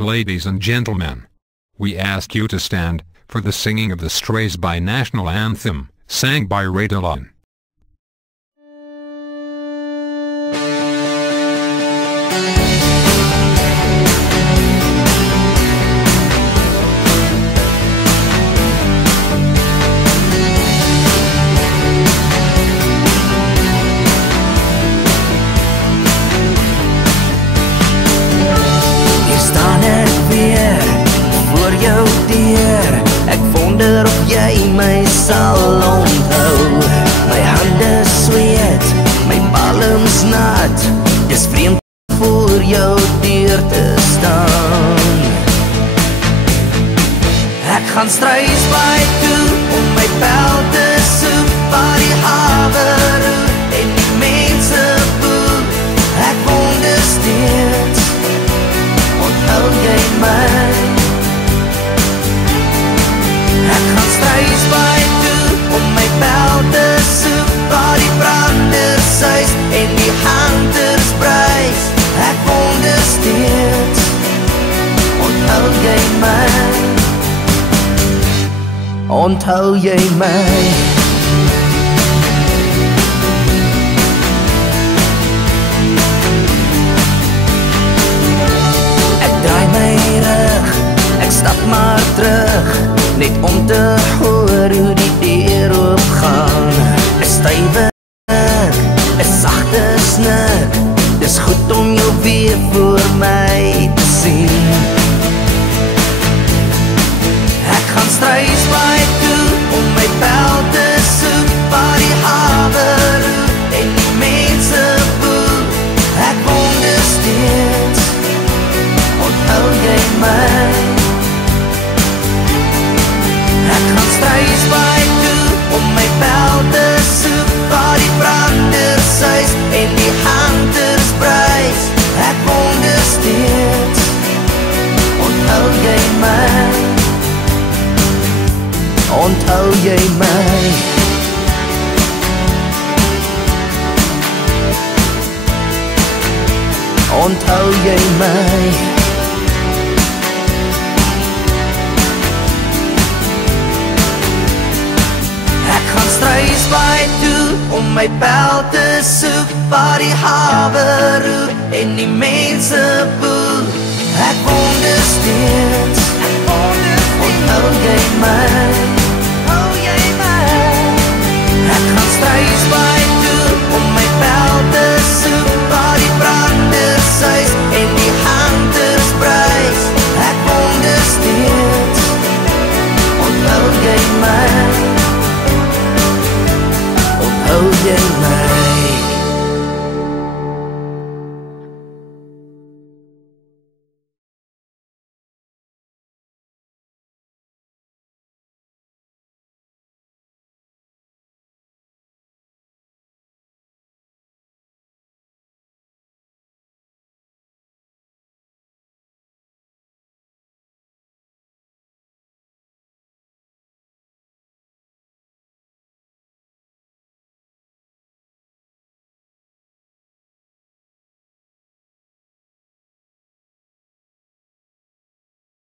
Ladies and gentlemen, we ask you to stand for the singing of the Strays by National Anthem, sang by Radalon. Ek wonder of jy my sal onthou. My hande sweet, my palms nat. Dis vreemd voor jou deur te staan. Ek gaan Struis by toe om my pel te soek, waar die hawe roep en die mense boer. Ek wonder steeds, onthou jy my? Ek gaan Struis by toe om my pel te soek, waar die branders suis en die hunters bruis. Ek wonder steeds, onthou jy my? Onthou jy my? Ek draai my rug, ek stap maar terug, net om te hoor hoe die deur oopgaan. 'n Stywe nik, 'n sagte snik, dis goed om jou weer voor my te sien. Ek gaan Struis by toe om my pel te soek, waar die hawe roep en die mense boer. Ek wonder steeds, onthou jy my? Ek gaan Struis by toe om my pel te soek, waar die branders suis en die hunters bruis. Ek wonder steeds, onthou jy my? Onthou jy my? Onthou jy my? Struis by toe om my pel te soek, waar die hawe roep en die mense boer. Ek wonder steeds,